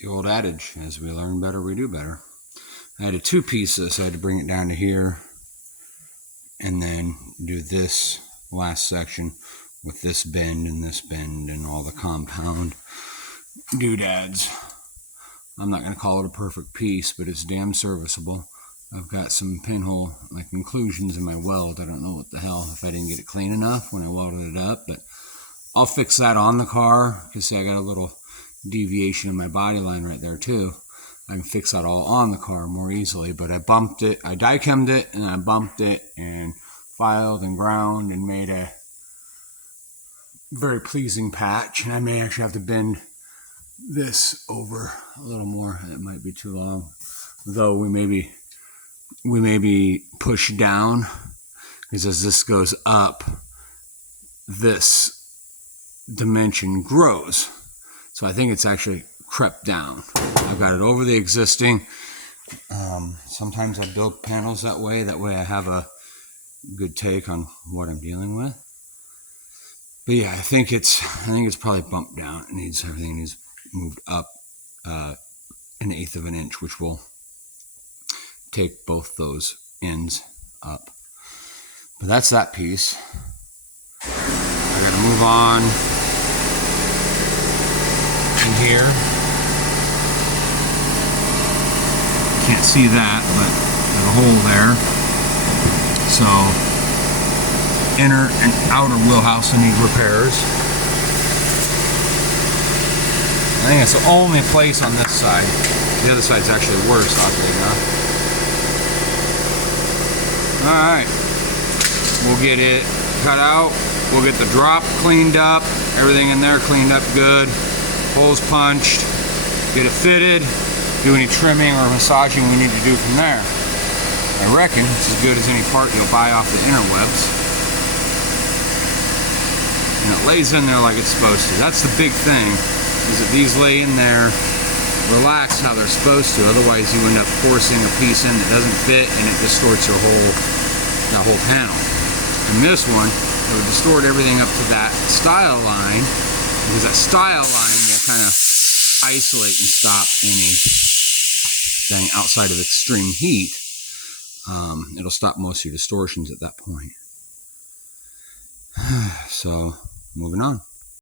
The old adage, as we learn better, we do better. I had a two-piece this. I had to bring it down to here and then do this last section with this bend and all the compound doodads. I'm not going to call it a perfect piece, but it's damn serviceable. I've got some pinhole like inclusions in my weld. I don't know what the hell if I didn't get it clean enough when I welded it up, but I'll fix that on the car. Because see, I got a little deviation in my body line right there too. I can fix that all on the car more easily, but I bumped it, I die-chemmed it, and I bumped it and filed and ground and made a very pleasing patch. And I may actually have to bend this over a little more. It might be too long, though we may be pushed down, because as this goes up, this dimension grows. So I think it's actually crept down. I've got it over the existing. Sometimes I build panels that way. That way I have a good take on what I'm dealing with. But yeah, I think it's probably bumped down. Everything needs moved up 1/8 of an inch, which will take both those ends up. But that's that piece. I gotta move on in here. Can't see that, but there's a hole there. So inner and outer wheelhouse will need repairs. I think it's the only place on this side. The other side's actually worse, oddly enough. Alright, we'll get it cut out. We'll get the drop cleaned up, everything in there cleaned up good, holes punched, get it fitted, do any trimming or massaging we need to do from there. I reckon it's as good as any part you'll buy off the interwebs. And it lays in there like it's supposed to. That's the big thing, is that these lay in there relaxed how they're supposed to. Otherwise you end up forcing a piece in that doesn't fit and it distorts your that whole panel. And this one, it would distort everything up to that style line, because that style line will kind of isolate and stop anything outside of extreme heat. It'll stop most of your distortions at that point. So, moving on.